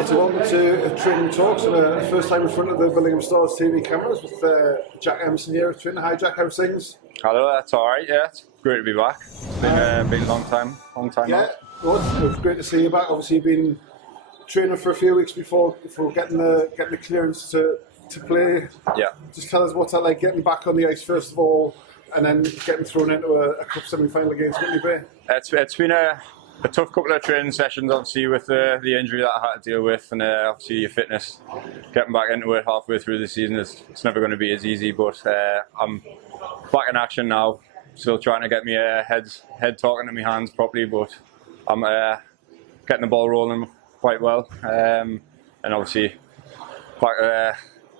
It's a welcome to Training Talks and the first time in front of the Billingham Stars TV cameras with Jack Emerson here at Training. Hi Jack, how's things? Hello, that's alright, yeah, it's great to be back. It's been a long time Yeah, out. Good. It's great to see you back. Obviously you've been training for a few weeks before getting the clearance to play. Yeah. Just tell us what's that like getting back on the ice first of all and then getting thrown into a cup semi-final against Whitley Bay. It's been a tough couple of training sessions, obviously, with the injury that I had to deal with, and obviously your fitness. Getting back into it halfway through the season it's never going to be as easy, but I'm back in action now. Still trying to get my head talking to my hands properly, but I'm getting the ball rolling quite well. And obviously, back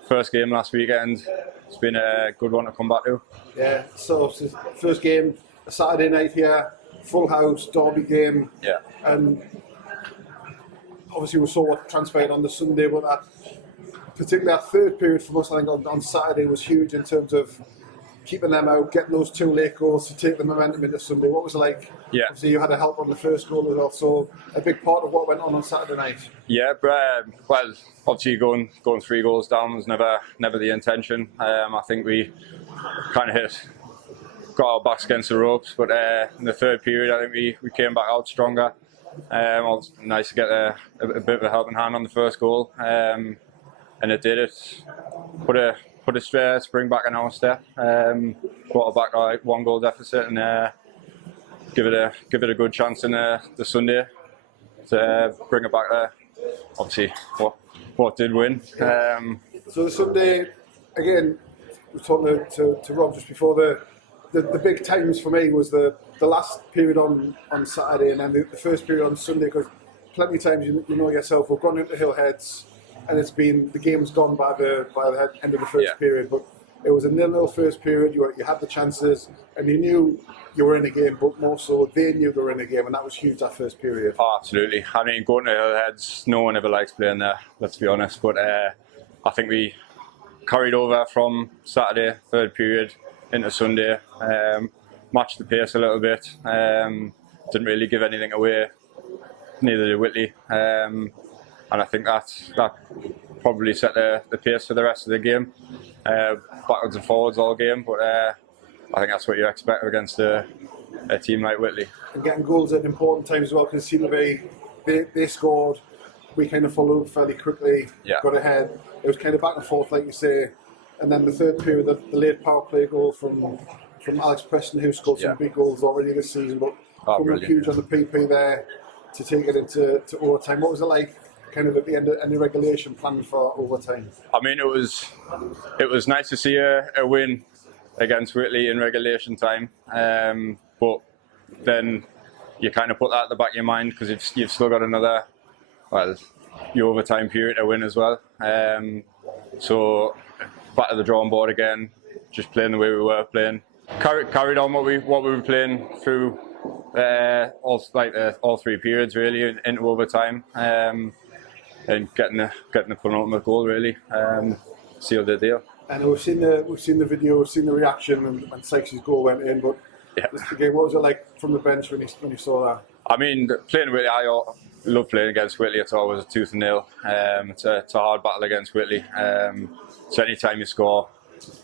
first game last weekend. It's been a good one to come back to. Yeah. So first game, a Saturday night here. Full house, derby game, yeah. And obviously we saw what transpired on the Sunday, but particularly that third period for us, I think on Saturday was huge in terms of keeping them out, getting those two late goals to take the momentum into Sunday. What was it like? Yeah. Obviously you had a help on the first goal as well, so a big part of what went on Saturday night. Yeah, but well, obviously going 3 goals down was never the intention. I think we kind of got our backs against the ropes, but in the third period I think we came back out stronger. It was nice to get a bit of a helping hand on the first goal, and it did. It put a spring back in our step, brought it back like 1 goal deficit, and give it a good chance in the Sunday to bring it back there. Obviously, what did win. So the Sunday again, we were talking to Rob just before the big times for me was the last period on Saturday and then the first period on Sunday, because plenty of times you know yourself, we've gone into Hillheads and the game's gone by the end of the first period, but it was a 0-0 first period. You had the chances and you knew you were in a game, but more so they knew they were in a game, and that was huge that first period. Oh, absolutely. I mean, going to Hillheads, no one ever likes playing there, let's be honest, but I think we carried over from Saturday third period into Sunday, matched the pace a little bit, didn't really give anything away, neither did Whitley, and I think that probably set the pace for the rest of the game, backwards and forwards all game, but I think that's what you expect against a team like Whitley. And getting goals at important times as well, because it seemed to be, they scored, we kind of followed fairly quickly, got ahead, it was kind of back and forth like you say. And then the third period, the late power play goal from Alex Preston, who scored some big goals already this season, but coming huge on the PP there to take it into overtime. What was it like, kind of at the end of any regulation planning for overtime? I mean, it was nice to see a win against Whitley in regulation time, but then you kind of put that at the back of your mind because you've still got another, your overtime period to win as well. So back to the drawing board again, just playing the way we were playing. Carried on what we were playing through all 3 periods really into overtime, and getting the penultimate goal really sealed the deal. And we've seen the video, we've seen the reaction when Sykes' goal went in, but again, what was it like from the bench when you saw that? I mean, playing Whitley, I love playing against Whitley. It's always a tooth and nail. It's a hard battle against Whitley. So anytime you score,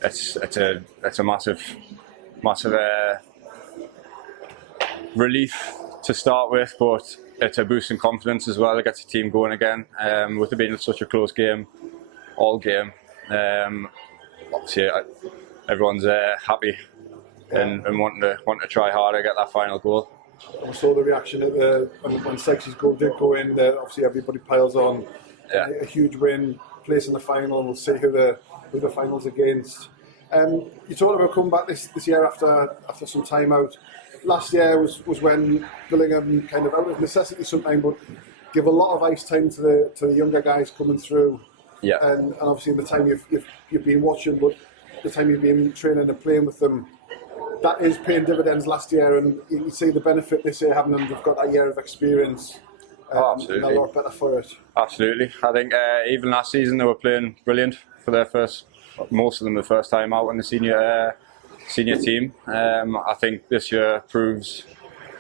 it's a massive relief to start with, but it's a boost in confidence as well. It gets the team going again. With it being such a close game, all game, obviously everyone's happy and wanting to try harder, get that final goal. I saw the reaction when Sykes' goal did go in. Obviously everybody piles on. A huge win, place in the final, and we'll see who the final's against. You talked about coming back this year after some time out. Last year was when Billingham, kind of out of necessity sometimes, but give a lot of ice time to the younger guys coming through. Yeah. And obviously in the time you've been watching, but the time you've been training and playing with them, that is paying dividends last year, and you see the benefit this year having them. They've got that year of experience. Absolutely. And a lot better for it. Absolutely. I think even last season they were playing brilliant for their most of them the first time out in the senior senior team. I think this year proves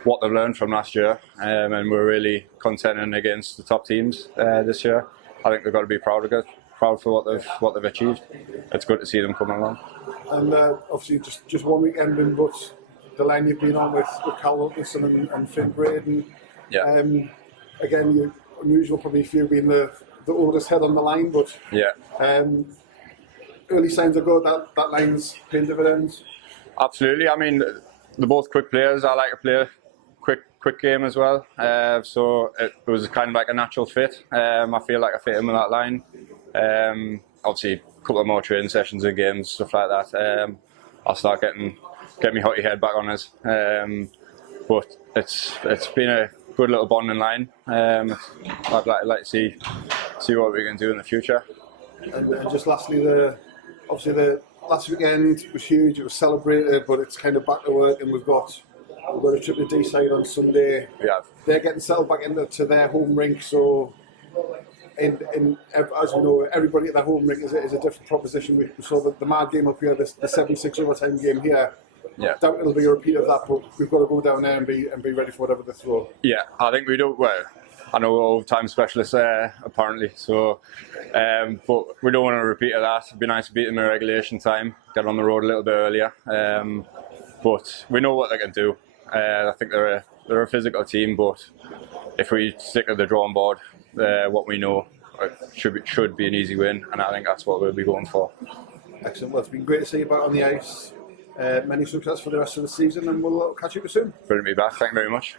what they've learned from last year, and we're really contending against the top teams this year. I think they've got to be proud of it, proud for what they've achieved. It's good to see them coming along. And obviously, just one week ending, but the line you've been on with Cal Wilkinson and Finn Braden. Yeah. Again, you're unusual probably for you being the oldest head on the line, but yeah. Early signs are good that line's paying dividends. Absolutely. I mean, they're both quick players. I like to play a quick game as well. So it was kind of like a natural fit. I feel like I fit in with that line. Obviously, a couple of more training sessions and games, stuff like that. I'll start getting my hockey head back on us. But it's been a good little bonding line. I'd like to see what we can do in the future. And just lastly, obviously the last weekend was huge. It was celebrated, but it's kind of back to work, and we've got a trip to D side on Sunday. Yeah. They're getting settled back into their home rink, so. As we know, everybody at their home rink is a different proposition. We saw the mad game up here, the 7-6 overtime game here. Yeah. Doubt it'll be a repeat of that, but we've got to go down there and be ready for whatever they throw. Yeah, I think we do. Well, I know we're overtime specialists apparently, so but we don't want to repeat of that. It'd be nice to beat them in regulation time, get on the road a little bit earlier. But we know what they can do. I think they're a physical team, but if we stick to the drawing board, what we know, it should be an easy win, and I think that's what we'll be going for. Excellent. Well, it's been great to see you back on the ice. Many success for the rest of the season, and we'll catch you soon. Brilliant to be back. Thank you very much.